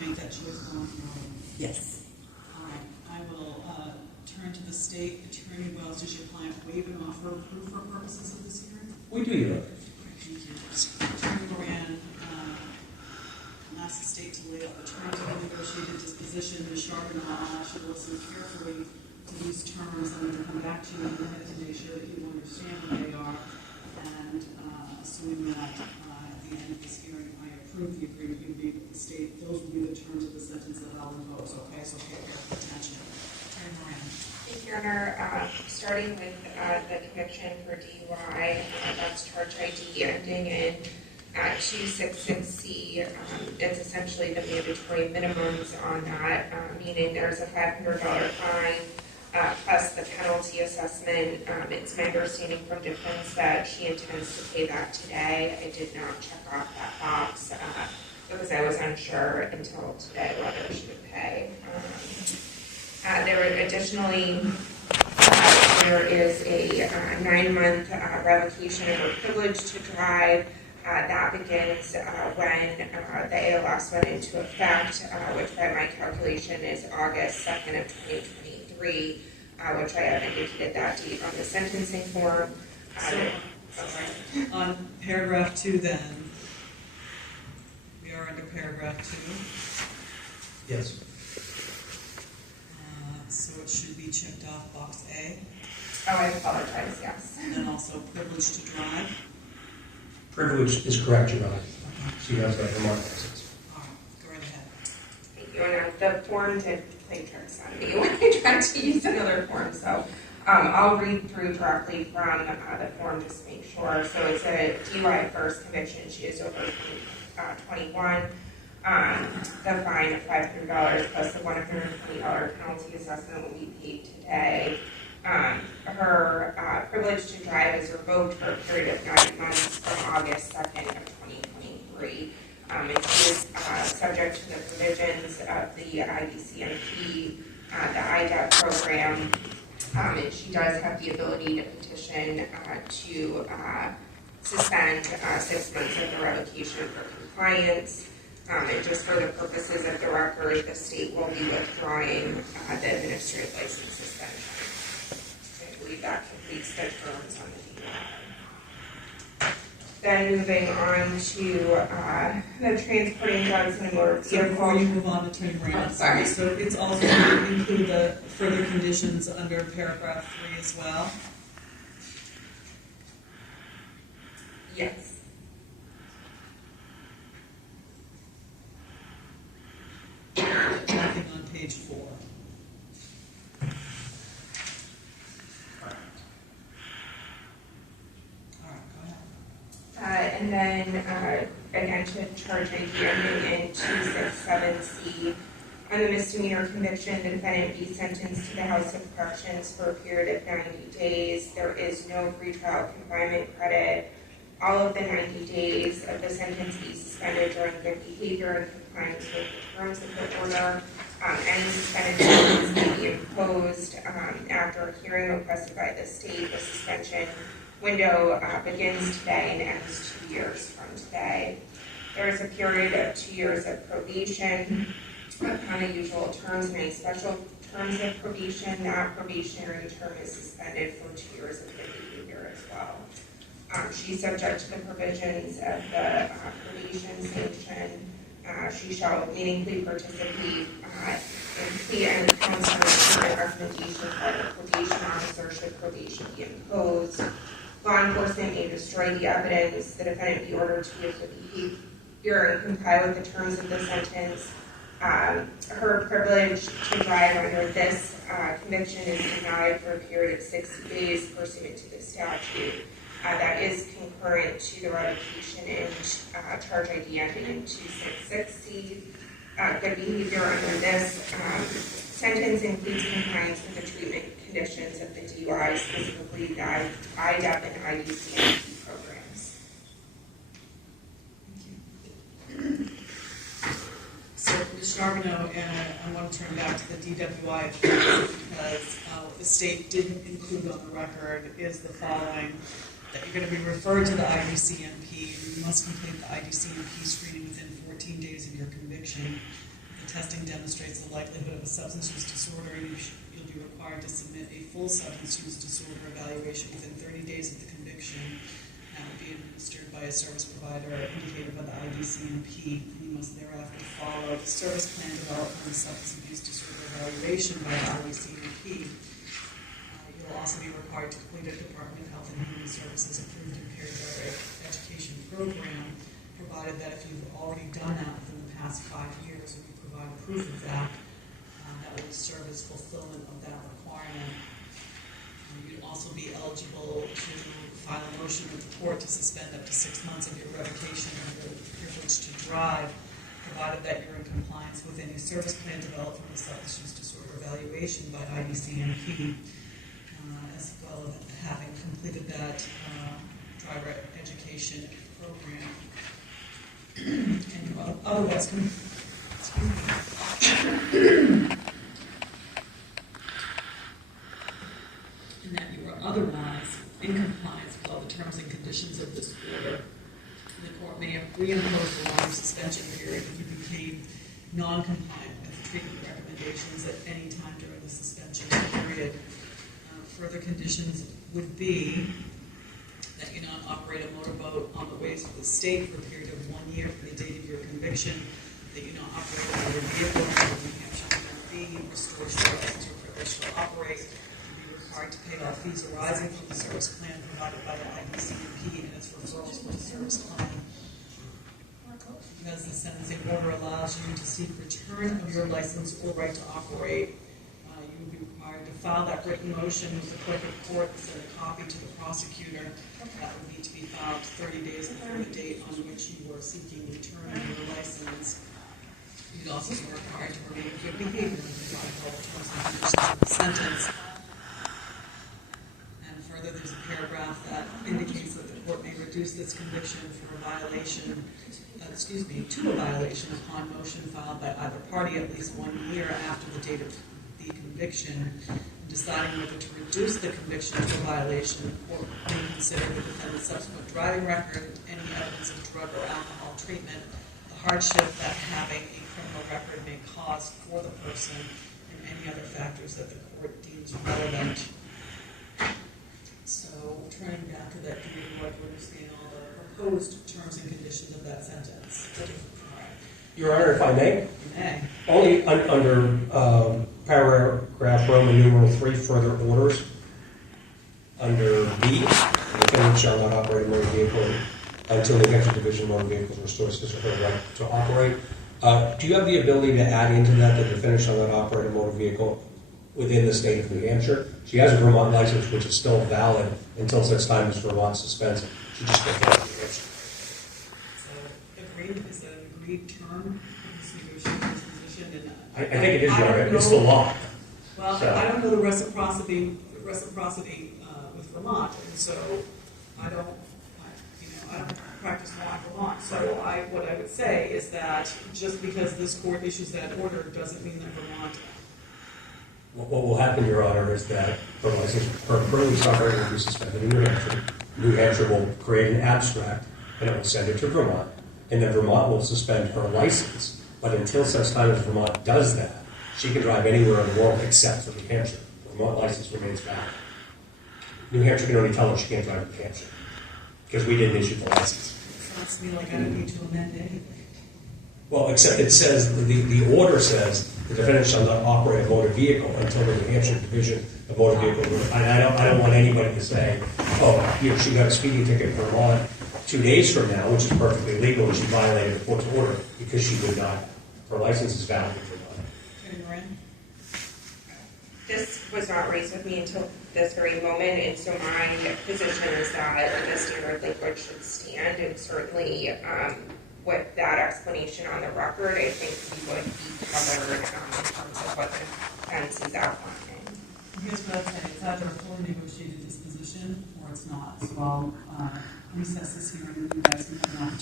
make that choice on your own? Yes. All right, I will turn to the state attorney. Wells, does your client waive and offer proof for purposes of this hearing? We do, Your Honor. Thank you. Attorney Moran, ask the state to lay out the terms of the negotiated disposition. Ms. Charbonneau, I'll ask you to listen carefully to these terms. I'm going to come back to you in a minute to make sure that you understand what they are. And assuming that at the end of this hearing I approve the agreement you made with the state, those will be the terms of the sentence that I'll impose, okay? So pay careful attention. Attorney Moran. Thank you, Your Honor. Starting with the conviction for DUI, that's charge ID ending in 266C. It's essentially the mandatory minimums on that, meaning there's a $500 fine plus the penalty assessment. It's my understanding from defense that she intends to pay that today. I did not check off that box because I was unsure until today whether she would pay. Additionally, there is a 9-month revocation of her privilege to drive. That begins when the ALS went into effect, which by my calculation is August 2nd of 2023, which I have indicated that date on the sentencing form. On paragraph 2 then, we are under paragraph 2. Yes. So it should be checked off box A. Oh, I apologize, yes. And then also privilege to drive. Privilege is correct, Your Honor. She does have the mark license. All right, go right ahead. Thank you. And the form did play tricks on me when I tried to use another form, so I'll read through directly from the form just to make sure. So it's a DUI first conviction. She is over 21. The fine of $500 plus the $120 penalty assessment will be paid today. Her privilege to drive is revoked for a period of 9 months from August 2nd of 2023. And she is subject to the provisions of the IDCMP, the IDEP program, and she does have the ability to petition to suspend 6 months of the revocation for compliance. And just for the purposes of the record, the state will be withdrawing the administrative license suspension. I believe that completes the terms on the DUI. Then moving on to the transporting drugs in a motor vehicle. So before you move on to Attorney Moran, sorry. So it's also going to include the further conditions under paragraph 3 as well? Yes. Nothing on page 4. All right, go ahead. And then, again, to charge ID ending in 267C. On the misdemeanor conviction, the defendant be sentenced to the House of Corrections for a period of 90 days. There is no pretrial confinement credit. All of the 90 days of the sentence be suspended during good behavior and compliance with the terms of the order. Any suspended sentence may be imposed after a hearing requested by the state. The suspension window begins today and ends 2 years from today. There is a period of 2 years of probation upon the usual terms and any special terms of probation. That probationary term is suspended for 2 years of good behavior as well. She's subject to the provisions of the probation sanction. She shall meaningfully participate in plea and counsel and recommendation by the probation officer should probation be imposed. Law enforcement may destroy the evidence. The defendant be ordered to give the behavior and comply with the terms of the sentence. Her privilege to drive under this conviction is denied for a period of 60 days pursuant to the statute. That is concurrent to the revocation in charge ID ending in 266C. Good behavior under this sentence includes compliance with the treatment conditions of the DUI, specifically the IDEP and IDCMP programs. Thank you. So, Ms. Charbonneau, I want to turn back to the DWI offense because what the state didn't include on the record is the following: that you're going to be referred to the IDCMP. You must complete the IDCMP screening within 14 days of your conviction. The testing demonstrates the likelihood of a substance use disorder, and you'll be required to submit a full substance use disorder evaluation within 30 days of the conviction. That will be administered by a service provider indicated by the IDCMP, and you must thereafter follow the service plan developed for the substance abuse disorder evaluation by the IDCMP. You'll also be required to complete a Department of Health and Human Services approved and periodic education program, provided that if you've already done that within the past 5 years, and you provide proof of that, that will serve as fulfillment of that requirement. You'd also be eligible to file a motion with the court to suspend up to 6 months of your revocation of the privilege to drive, provided that you're in compliance with any service plan developed from the substance use disorder evaluation by IDCMP, as well as having completed that driver education program. And you otherwise and that you are otherwise in compliance with all the terms and conditions of this order. The court may reimpose the longer suspension period if you became non-compliant with the treatment recommendations at any time during the suspension period. Further conditions would be that you not operate a motorboat on the ways of the state for a period of 1 year from the date of your conviction, that you not operate a motor vehicle under New Hampshire MMB, restore your license or privilege to operate, to be required to pay all fees arising from the service plan provided by the IDCMP and its referrals for the service plan. Because the sentencing order allows you to seek return of your license or right to operate, you will be required to file that written motion with the clerk of court and send a copy to the prosecutor. That would need to be filed 30 days before the date on which you were seeking return of your license. You'd also be required to remain in good behavior and comply with all the terms and conditions of the sentence. And further, there's a paragraph that indicates that the court may reduce this conviction for a violation, to a violation upon motion filed by either party at least 1 year after the date of the conviction. Deciding whether to reduce the conviction to a violation, the court may consider the defendant's subsequent driving record, any evidence of drug or alcohol treatment, the hardship that having a criminal record may cause for the person, and any other factors that the court deems relevant. So, turning back to that, do you like to understand all the proposed terms and conditions of that sentence? Your Honor, if I may? You may. Only under paragraph Roman numeral 3, further orders. Under B, the defendant shall not operate a motor vehicle until the New Hampshire Division of Motor Vehicles restores his or her right to operate. Do you have the ability to add into that the defendant shall not operate a motor vehicle within the state of New Hampshire? She has a Vermont license, which is still valid until such time as Vermont suspends it. She just can't get out of New Hampshire. Is that an agreed term of this negotiating position? I think it is, Your Honor. It's the law. Well, so. I don't know the reciprocity with Vermont, and so I don't practice law in Vermont. So what I would say is that just because this court issues that order doesn't mean that Vermont. What will happen, Your Honor, is that her privilege operator will be suspended in New Hampshire. New Hampshire will create an abstract, and it will send it to Vermont. And then Vermont will suspend her license. But until such time as Vermont does that, she can drive anywhere in the world except for New Hampshire. The Vermont license remains valid. New Hampshire can only tell her she can't drive in New Hampshire because we didn't issue the license. It sounds to me like I don't need to amend anything. Well, except it says, the order says, the defendant shall not operate a motor vehicle until the New Hampshire Division of Motor Vehicle. I don't want anybody to say, oh, she got a speeding ticket in Vermont 2 days from now, which is perfectly legal, and she violated the court's order because she would not. Her license is valid in Vermont. This was not raised with me until this very moment, and so my position is that the standard language should stand, and certainly with that explanation on the record, I think we would be covered in terms of what the defense is outlining. Here's what I'd say. It's either a fully negotiated disposition or it's not. So I'll recess this hearing and you guys can come out to